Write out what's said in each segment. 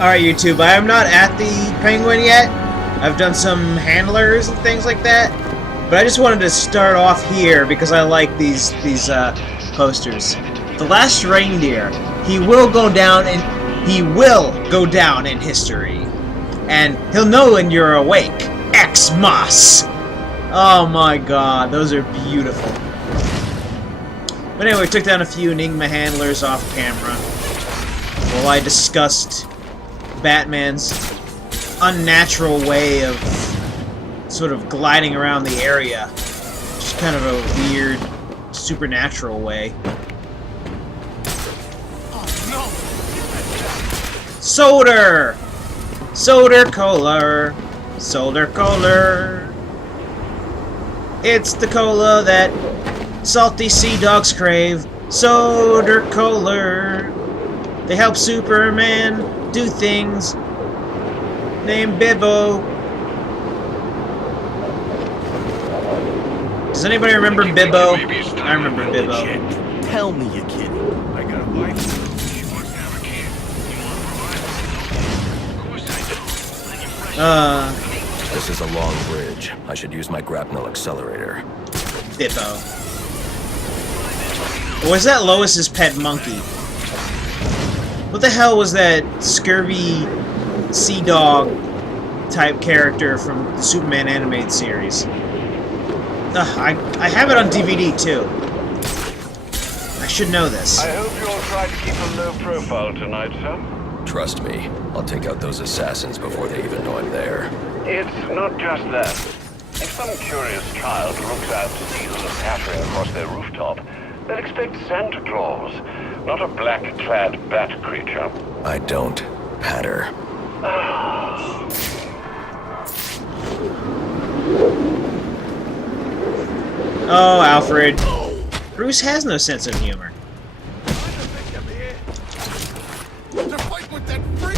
Alright, YouTube, I am not at the Penguin yet. I've done some handlers and things like that. But I just wanted to start off here because I like these posters. The last reindeer, he will go down in history. And he'll know when you're awake. Xmas! Oh my god, those are beautiful. But anyway, we took down a few Enigma handlers off camera while I discussed Batman's unnatural way of sort of gliding around the area. Just kind of a weird, supernatural way. Solder! Solder Cola! Solder Cola! It's the cola that salty sea dogs crave. Solder Cola! They help Superman do things named Bibbo. Does anybody remember Bibbo? I remember Bibbo. Tell me you're kidding. I got a wife. She wants to have a kid. You want to provide for them? Of course I do. This is a long bridge. I should use my grapnel accelerator. Bibbo. Or was that Lois's pet monkey? What the hell was that scurvy sea dog type character from the Superman animated series? I have it on DVD too. I should know this. I hope you'll try to keep a low profile tonight, sir. Trust me, I'll take out those assassins before they even know I'm there. It's not just that. If some curious child looks out to see who's pattering across their rooftop, they'll expect Santa Claus, not a black-clad bat creature. I don't patter. Oh, Alfred. Bruce has no sense of humor. They're fighting with that freak!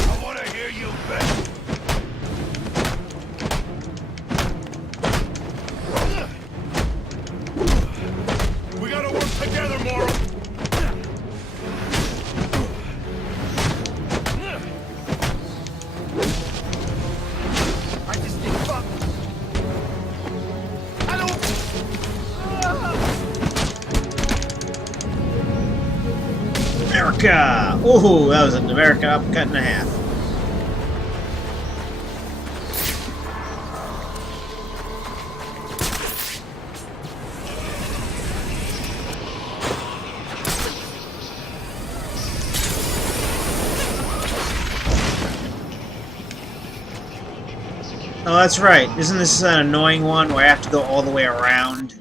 I want to hear you bet. We gotta work together, Mora! I just need fuck. I don't... America! Ooh, that was an America upcut in half. Oh, that's right. Isn't this an annoying one where I have to go all the way around?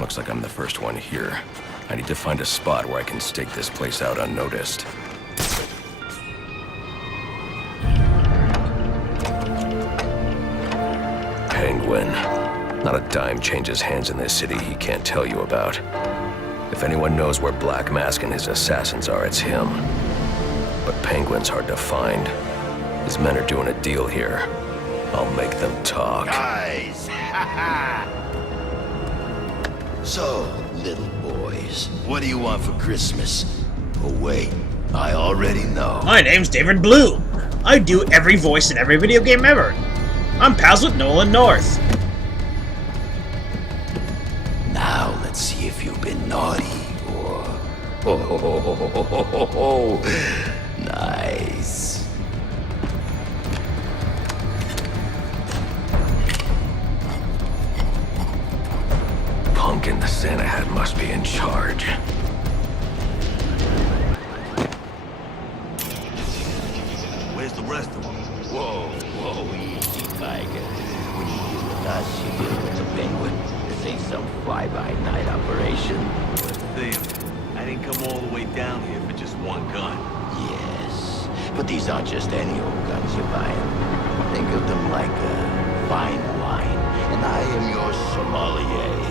Looks like I'm the first one here. I need to find a spot where I can stake this place out unnoticed. Penguin. Not a dime changes hands in this city he can't tell you about. If anyone knows where Black Mask and his assassins are, it's him. But Penguin's hard to find. His men are doing a deal here. I'll make them talk. Guys! So, little boys, what do you want for Christmas? Oh wait, I already know. My name's David Bloom. I do every voice in every video game ever. I'm pals with Nolan North. Now let's see if you've been naughty or... Oh, nice. punk in the Santa hat must be in charge. Where's the rest of them? Whoa, easy, Tiger. When you deal with us, you deal with the Penguin. This ain't some fly-by-night operation. Damn, I didn't come all the way down here for just one gun. Yes, but these aren't just any old guns you're buying. Think of them like fine wine, and I am your sommelier.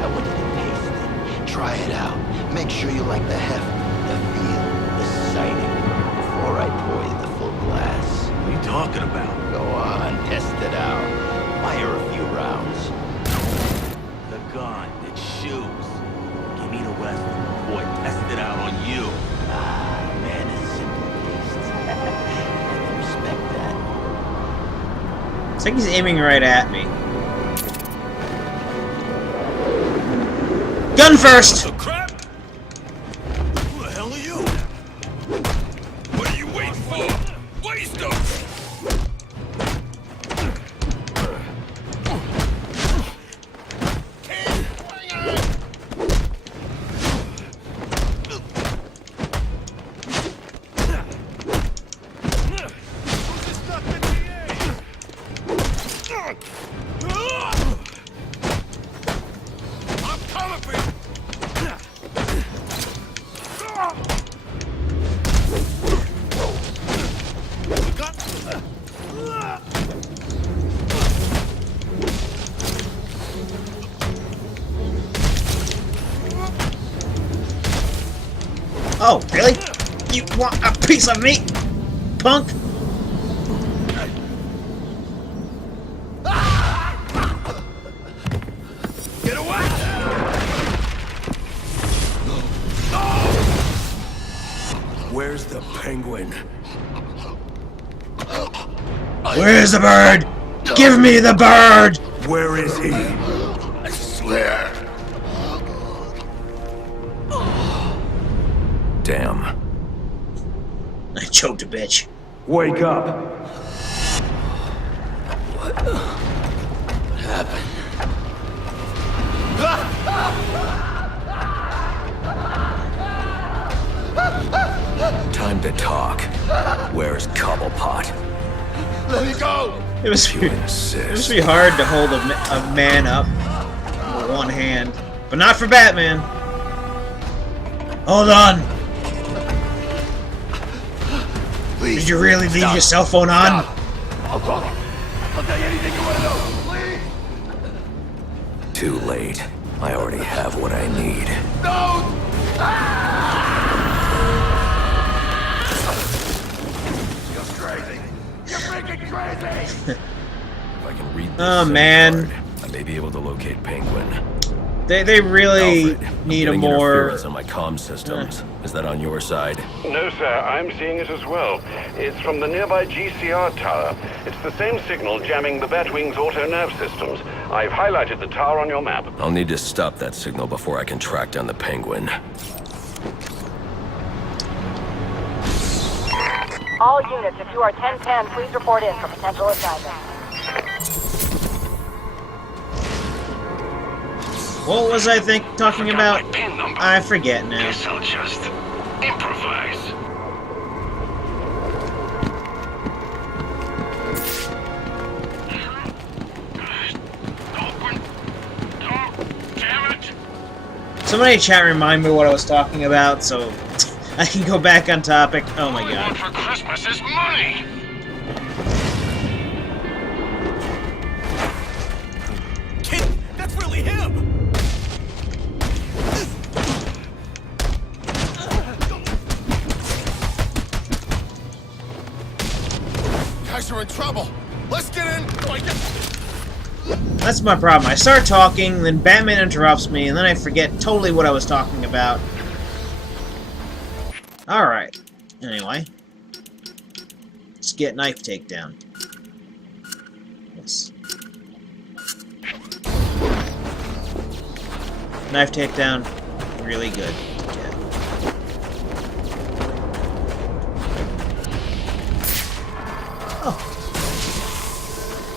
I want you to taste it. Try it out. Make sure you like the heft, the feel, the sighting, before I pour you the full glass. What are you talking about? Go on, test it out. Fire a few rounds. The gun, the shoes. Give me the rest of them before I test it out on you. Ah, man, it's simple taste. I can respect that. It's like he's aiming right at me. Gun first! The crap? Who the hell are you? What are you waiting for? Waste them! I'm coming for you! Oh, really? You want a piece of me, punk? Get away! Where's the Penguin? Where's the bird? Give me the bird! Where is he? I swear. Damn. I choked a bitch. Wake up! What happened? Time to talk. Where's Cobblepot? Let me go! It must You be, it must insist. be hard to hold a man up with one hand. But not for Batman. Hold on. Please. Did you really leave Stop. your cell phone on? Stop. I'll talk. I'll tell you anything you want to know. Please. Too late. I already have what I need. No! You're crazy. You're freaking crazy. If I can read this Oh, SIM man. card, I may be able to locate Penguin. They really Alfred, I'm need a getting more... interference on my comm systems. Is that on your side? No, sir, I'm seeing it as well. It's from the nearby GCR tower. It's the same signal jamming the Batwing's auto-nerve systems. I've highlighted the tower on your map. I'll need to stop that signal before I can track down the Penguin. All units, if you are 1010, please report in for potential assignment. What was I talking about? My PIN number. I forget now. Guess I'll just improvise. Open. Oh, damn it! Somebody in chat remind me what I was talking about so I can go back on topic. Oh my All I want god. for Christmas is money! Kid, that's really him! Guys are in trouble. Let's get in. That's my problem. I start talking, then Batman interrupts me, and then I forget totally what I was talking about. Alright. Anyway. Let's get knife takedown. Yes. Knife takedown. Really good. Yeah. Oh.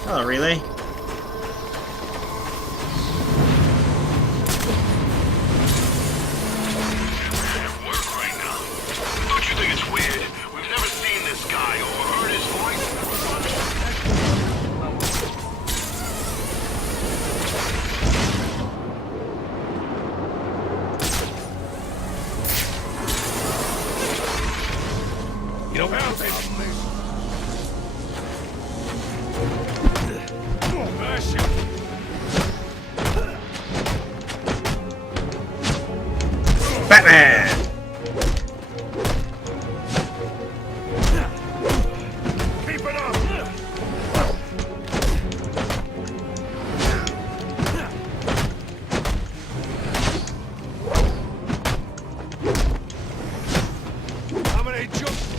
Oh, really? Batman! Keep it up! How many jumps?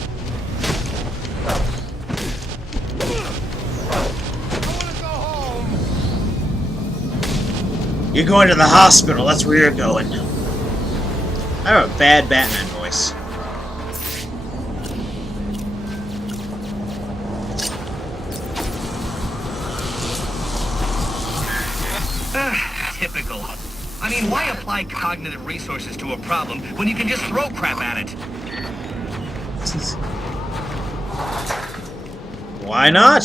I wanna go home! You're going to the hospital. That's where you're going. I have a bad Batman voice. Typical. I mean, why apply cognitive resources to a problem when you can just throw crap at it? Why not?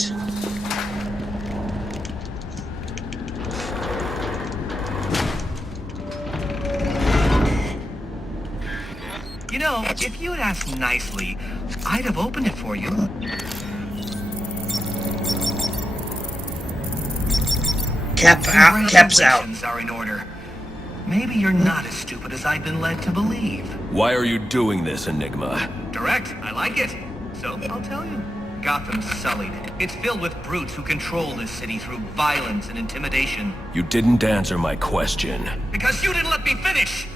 You know, if you'd asked nicely, I'd have opened it for you. Cap's out. Congratulations are in order. Maybe you're not as stupid as I've been led to believe. Why are you doing this, Enigma? Direct, I like it. So, I'll tell you. Gotham's sullied. It's filled with brutes who control this city through violence and intimidation. You didn't answer my question. Because you didn't let me finish!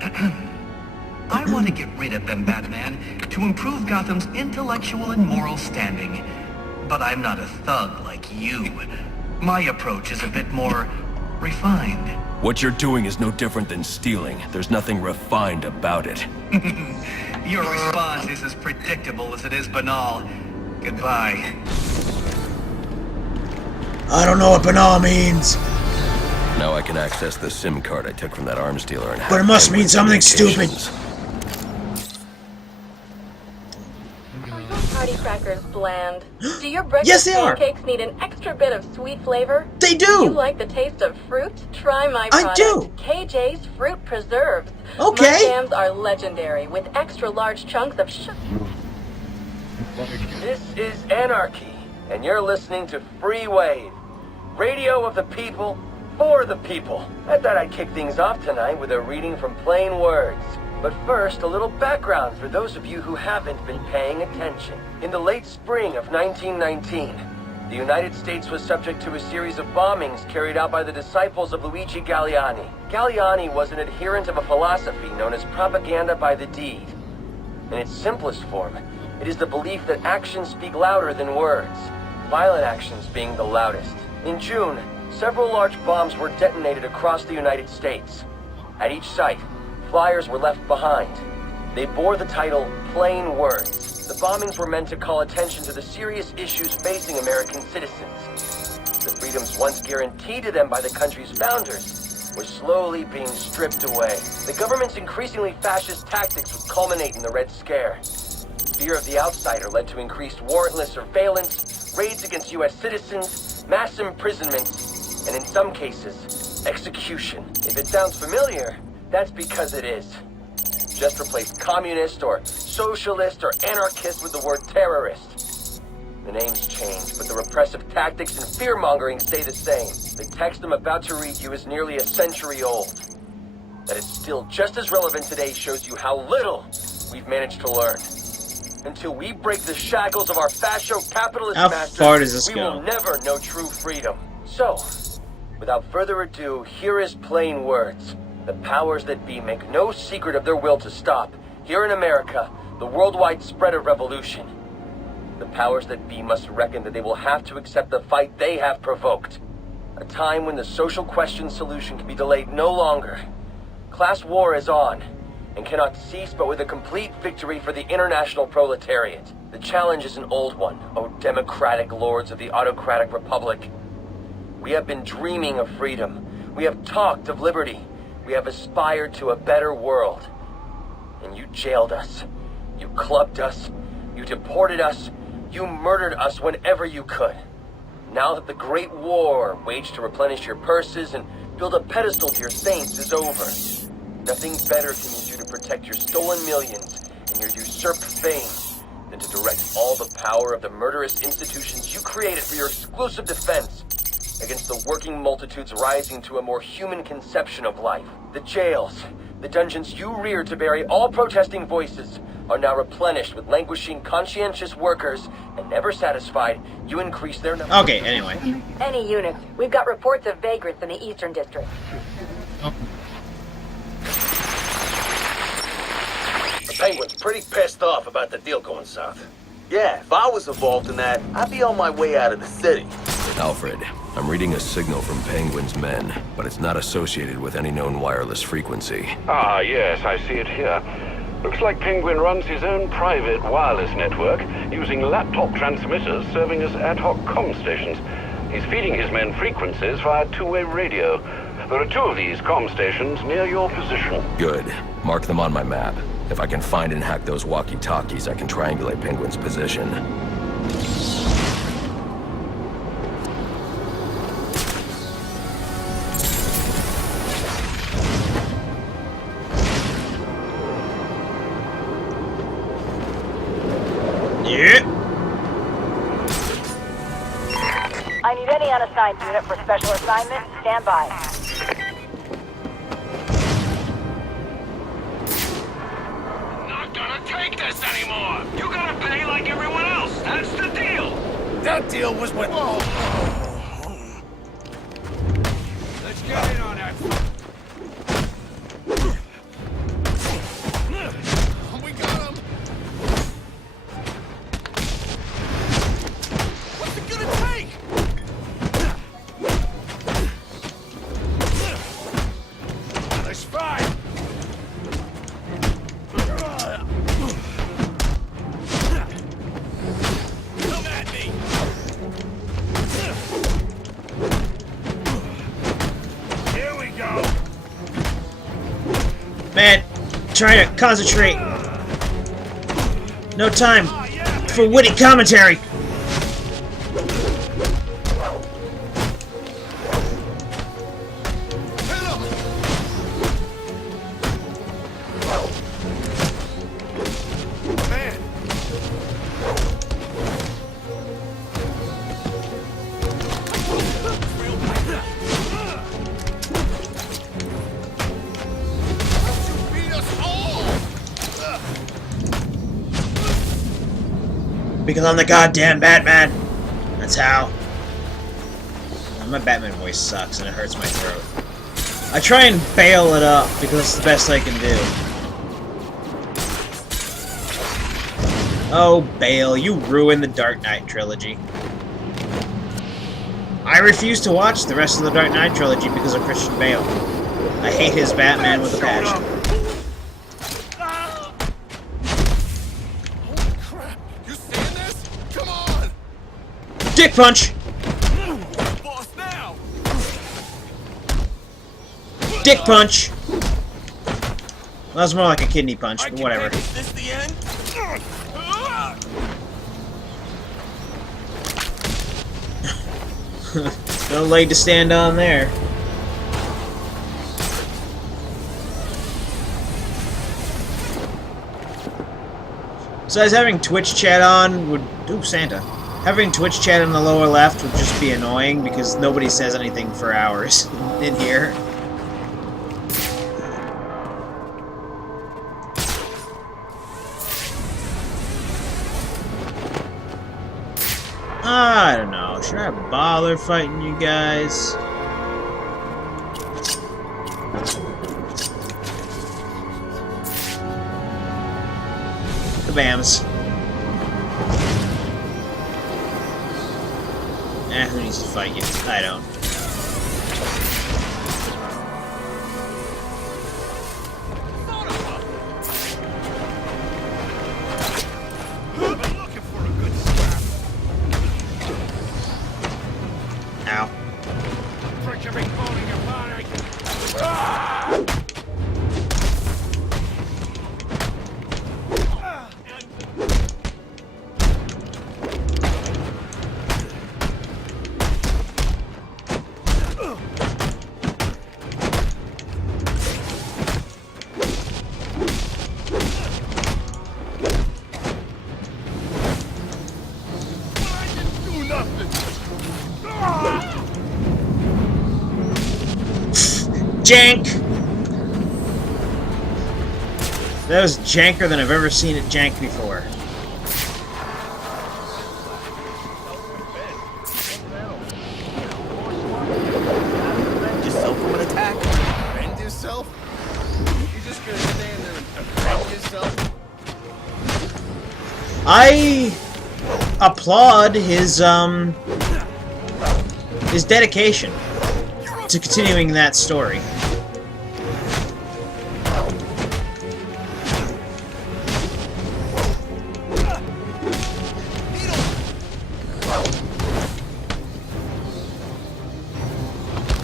I want to get rid of them, Batman, to improve Gotham's intellectual and moral standing. But I'm not a thug like you. My approach is a bit more refined. What you're doing is no different than stealing. There's nothing refined about it. Your response is as predictable as it is banal. Goodbye. I don't know what banal means. Now I can access the SIM card I took from that arms dealer and But it must mean something stupid. Party crackers bland. Do your breakfast Yes, they are. pancakes need an extra bit of sweet flavor? They Do you do! like the taste of fruit? Try my I product, do. KJ's Fruit Preserves. Okay. My jams are legendary with extra large chunks of sugar. This is Anarchy, and you're listening to Free Wave, radio of the people, for the people. I thought I'd kick things off tonight with a reading from Plain Words. But first, a little background for those of you who haven't been paying attention. In the late spring of 1919, the United States was subject to a series of bombings carried out by the disciples of Luigi Galliani. Galliani was an adherent of a philosophy known as propaganda by the deed. In its simplest form, it is the belief that actions speak louder than words, violent actions being the loudest. In June, several large bombs were detonated across the United States. At each site, flyers were left behind. They bore the title, Plain Words. The bombings were meant to call attention to the serious issues facing American citizens. The freedoms once guaranteed to them by the country's founders were slowly being stripped away. The government's increasingly fascist tactics would culminate in the Red Scare. Fear of the outsider led to increased warrantless surveillance, raids against U.S. citizens, mass imprisonments, and in some cases, execution. If it sounds familiar, that's because it is. Just replace communist or socialist or anarchist with the word terrorist. The names change, but the repressive tactics and fear-mongering stay the same. The text I'm about to read you is nearly a century old. That it's still just as relevant today shows you how little we've managed to learn. Until we break the shackles of our fascio-capitalist How masters, far does this we go? will never know true freedom. So, without further ado, here is Plain Words. The powers that be make no secret of their will to stop, here in America, the worldwide spread of revolution. The powers that be must reckon that they will have to accept the fight they have provoked. A time when the social question solution can be delayed no longer. Class war is on, and cannot cease but with a complete victory for the international proletariat. The challenge is an old one, O democratic lords of the autocratic republic. We have been dreaming of freedom. We have talked of liberty. We have aspired to a better world. And you jailed us. You clubbed us. You deported us. You murdered us whenever you could. Now that the great war waged to replenish your purses and build a pedestal to your saints is over, nothing better can you do to protect your stolen millions and your usurped fame than to direct all the power of the murderous institutions you created for your exclusive defense against the working multitudes rising to a more human conception of life. The jails, The dungeons you reared to bury all protesting voices are now replenished with languishing conscientious workers, and never satisfied, you increase their number. Okay, anyway. Any units. We've got reports of vagrants in the Eastern District. The Penguin's pretty pissed off about the deal going south. Yeah, if I was involved in that, I'd be on my way out of the city. Alfred, I'm reading a signal from Penguin's men, but it's not associated with any known wireless frequency. Ah, yes, I see it here. Looks like Penguin runs his own private wireless network, using laptop transmitters serving as ad hoc comm stations. He's feeding his men frequencies via two-way radio. There are 2 of these comm stations near your position. Good. Mark them on my map. If I can find and hack those walkie-talkies, I can triangulate Penguin's position. Yeah. I need any unassigned unit for special assignment. Stand by. Not gonna take this anymore! You gotta pay like everyone else! That's the deal! That deal was with... Let's get in on that! We got him! What's it gonna take? Let's fight! Come at me! Here we go! Man, trying to concentrate. No time for witty commentary. Because I'm the goddamn Batman. That's how. My Batman voice sucks and it hurts my throat. I try and bail it up because it's the best I can do. Oh, Bale, you ruined the Dark Knight trilogy. I refuse to watch the rest of the Dark Knight trilogy because of Christian Bale. I hate his Batman with a passion. Dick punch! Dick punch! Well, that was more like a kidney punch, but whatever. Is this the end? No leg to stand on there. Besides, having Twitch chat on would... Ooh, Santa. Having Twitch chat in the lower left would just be annoying because nobody says anything for hours in here. I don't know. Should I bother fighting you guys? Kabams. Who needs to fight you? I don't. Ow. Jank! That was janker than I've ever seen it jank before. Yourself from an attack. Defend yourself. You're just gonna stand there and defend yourself. I applaud his dedication to continuing that story.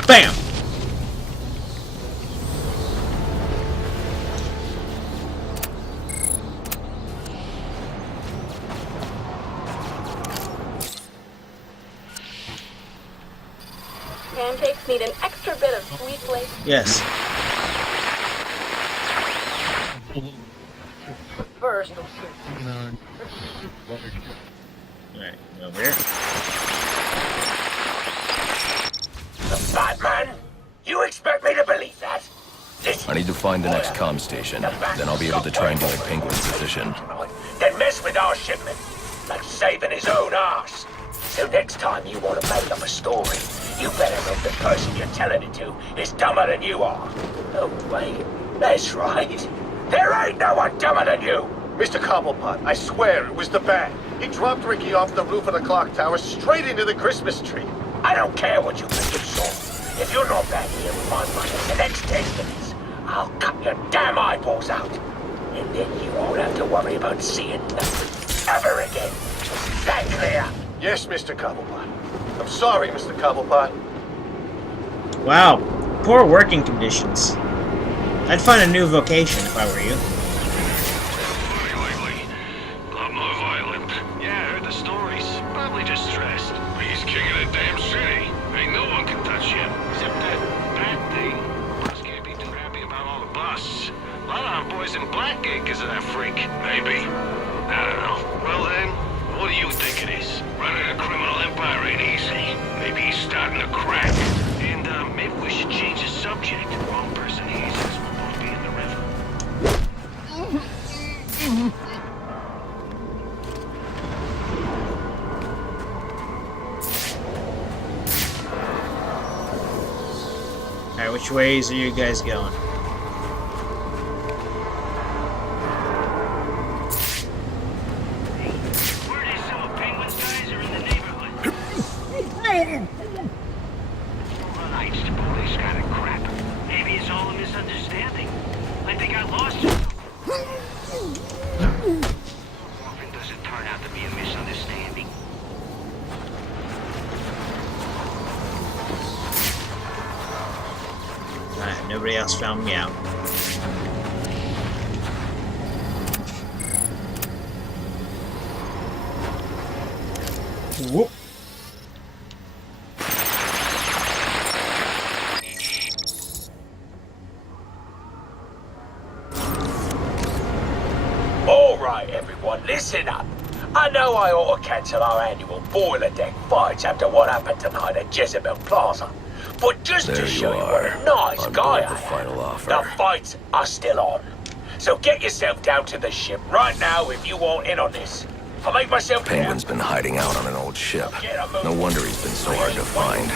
Bam! Pancakes need an extra bit of sweet flavor. Yes. First, Alright, over here. The Batman? You expect me to believe that? Listen, I need to find the next comm station. Then I'll be able to triangulate Penguin's position. then mess with our shipment, like saving his own ass. So next time you want to make up a story, you better hope the person you're telling it to is dumber than you are. Oh, wait, that's right. There ain't no one dumber than you. Mr. Cobblepot, I swear it was the bat. He dropped Ricky off the roof of the clock tower straight into the Christmas tree. I don't care what you think you saw. If you're not back here with my money in the next 10 minutes, I'll cut your damn eyeballs out. And then you won't have to worry about seeing nothing ever again. Is that clear? Yes, Mr. Cobblepot. I'm sorry, Mr. Cobblepot. Wow, poor working conditions. I'd find a new vocation if I were you. Not more violent. Yeah, I heard the stories. Probably just stressed. He's king of the damn city. Ain't no one can touch him. Except that bad thing. Boss can't be too happy about all the busts. A lot of our boys in Blackgate because of that freak. Maybe. I don't know. Well then, what do you think it is? Running a criminal empire ain't easy. Maybe he's starting to crack. And maybe we should change the subject. Wrong person here since we'll both be in the river. Alright, which ways are you guys going? Word is some of Penguin's guys are in the neighborhood. Tonight's the police kind of crap. Maybe it's all a misunderstanding. Like they got lost. Often does it turn out to be a misunderstanding. Alright, nobody else found me out. Whoop. All right, everyone, listen up. I know I ought to cancel our annual boiler deck fights after what happened tonight at Jezebel Plaza. But just There to you show you are, what a nice on guy board I the final am, offer. the fights are still on. So get yourself down to the ship right now if you want in on this. I'll make myself clear. Penguin's been hiding out on an old ship. No wonder he's been so hard to find.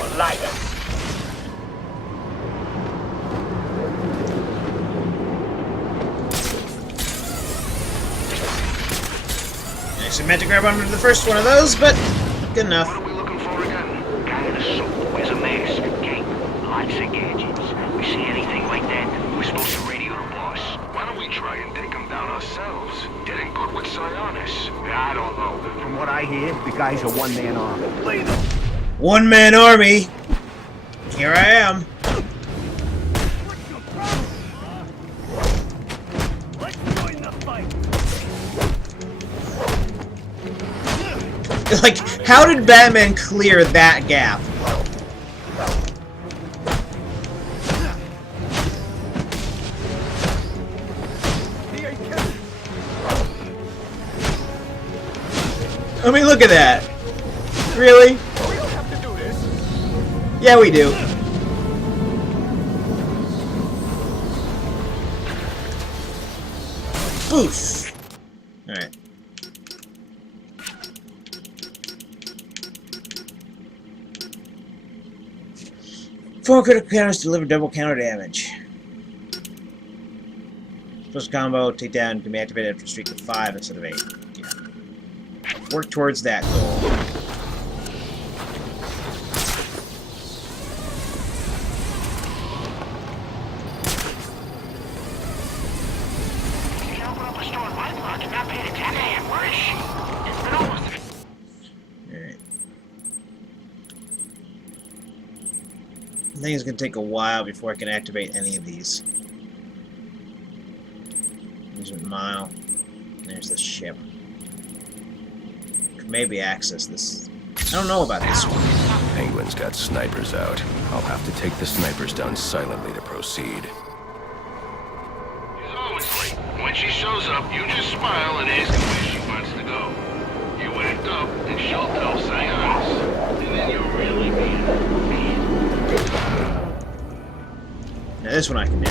Actually meant to grab onto the first one of those, but good enough. What are we looking for again? Guy in a suit, wears a mask, cape, lots of gadgets. We see anything like that, we're supposed to radio the boss. Why don't we try and take him down ourselves? Didn't good with Sionis. I don't know. From what I hear, the guy's a one-man army. One-man army. Here I am. Let's join the fight. Like, how did Batman clear that gap? I mean, look at that. Really? We don't have to do this. Yeah, we do. Oof! Alright. Four critical counters deliver double counter damage. Special combo, takedown can be activated after a streak of 5 instead of 8. Yeah. Work towards that goal. Alright. I think it's going to take a while before I can activate any of these. There's a mile. There's the ship. Could maybe access this. I don't know about this one. Penguin's got snipers out. I'll have to take the snipers down silently to proceed. She's always late. When she shows up, you just smile and ask her where she wants to go. You act up, and she'll tell Seance. And then you'll really be Now this one I can do.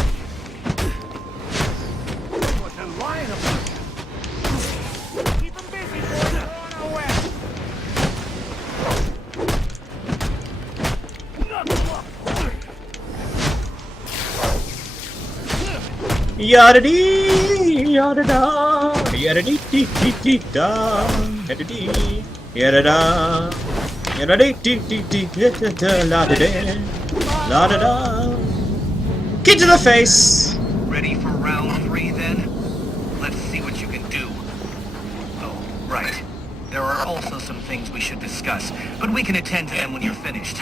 Yada dee, yada da, yada dee dee dee dee da, yada dee, yada da, yada dee dee dee dee da, la da da, la da da. Kick to the face. Ready for round 3 then? Let's see what you can do. Oh, right. There are also some things we should discuss, but we can attend to them when you're finished.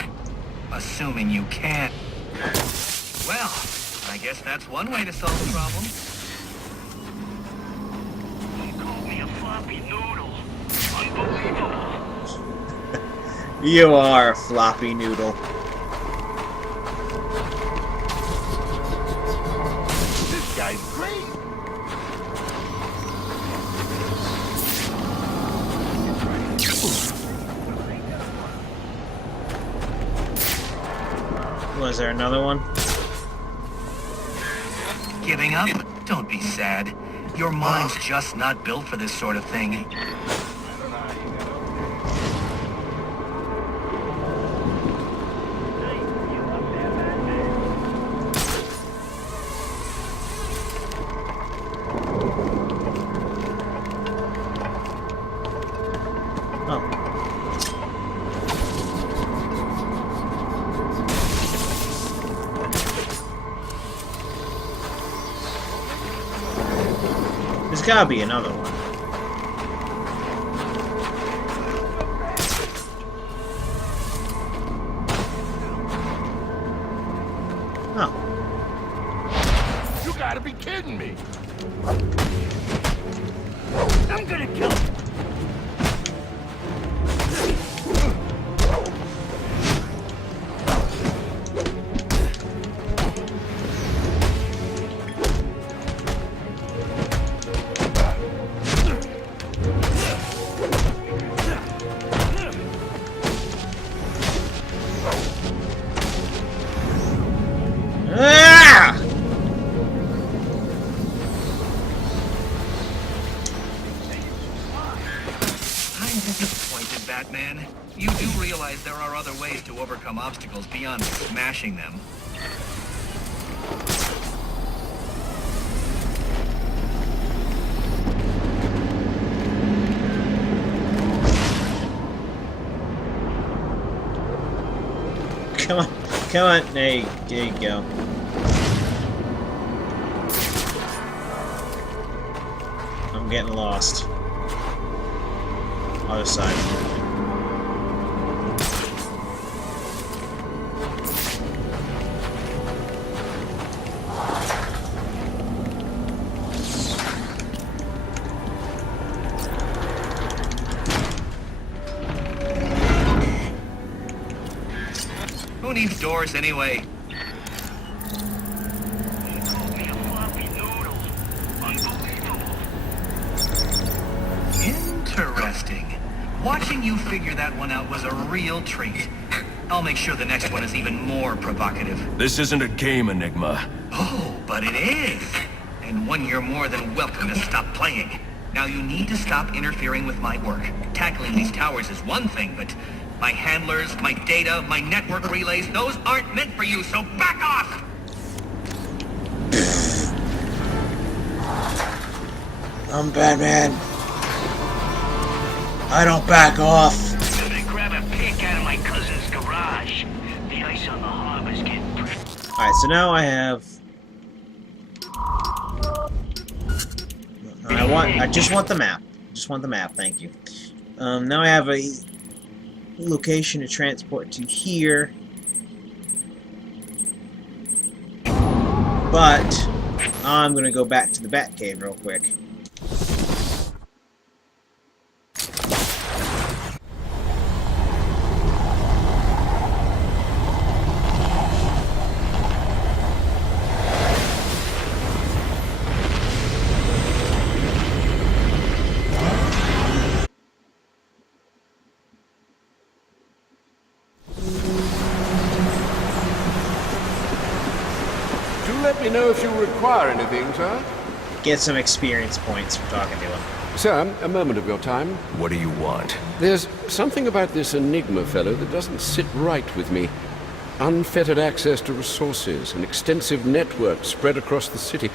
Assuming you can. Well, I guess that's one way to solve the problem. He called me a floppy noodle. Unbelievable. You are a floppy noodle. This guy's great. Was there another one? Giving up? Don't be sad. Your mind's just not built for this sort of thing. There's gotta be another one. Oh. You gotta be kidding me. I'm gonna kill him. Ah! I'm disappointed, Batman. You do realize there are other ways to overcome obstacles beyond smashing them. Come on. Come on. There you go. I'm getting lost. Other side. Who needs doors anyway? He called me a floppy noodle. Unbelievable. Interesting. Watching you figure that one out was a real treat. I'll make sure the next one is even more provocative. This isn't a game, Enigma. Oh, but it is. And one you're more than welcome to stop playing. Now you need to stop interfering with my work. Tackling these towers is one thing, but my handlers, my data, my network relays, those aren't meant for you, so back off! I'm Batman. I don't back off. I'm gonna grab a pick out of my cousin's garage. The ice on the harbor's getting pretty. Alright, so now I have... I just want the map. Just want the map, thank you. Now I have a location to transport to here. But I'm gonna go back to the Batcave real quick. Let me know if you require anything, sir. Get some experience points for talking to him. Sir, a moment of your time. What do you want? There's something about this Enigma fellow that doesn't sit right with me. Unfettered access to resources, an extensive network spread across the city.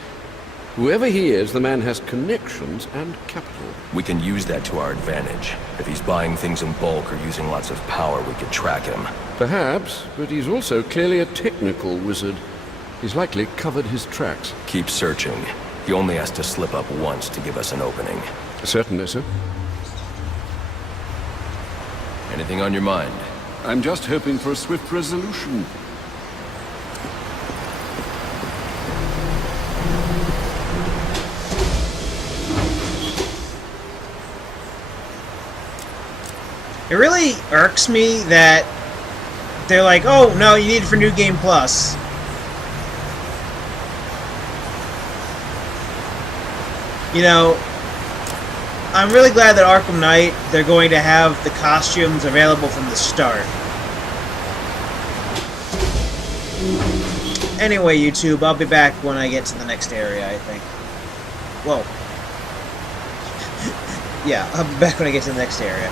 Whoever he is, the man has connections and capital. We can use that to our advantage. If he's buying things in bulk or using lots of power, we could track him. Perhaps, but he's also clearly a technical wizard. He's likely covered his tracks. Keep searching. He only has to slip up once to give us an opening. Certainly, sir. Anything on your mind? I'm just hoping for a swift resolution. It really irks me that they're like, oh, no, you need it for New Game Plus. You know, I'm really glad that Arkham Knight, they're going to have the costumes available from the start. Anyway, YouTube, I'll be back when I get to the next area, I think. Whoa. Yeah, I'll be back when I get to the next area.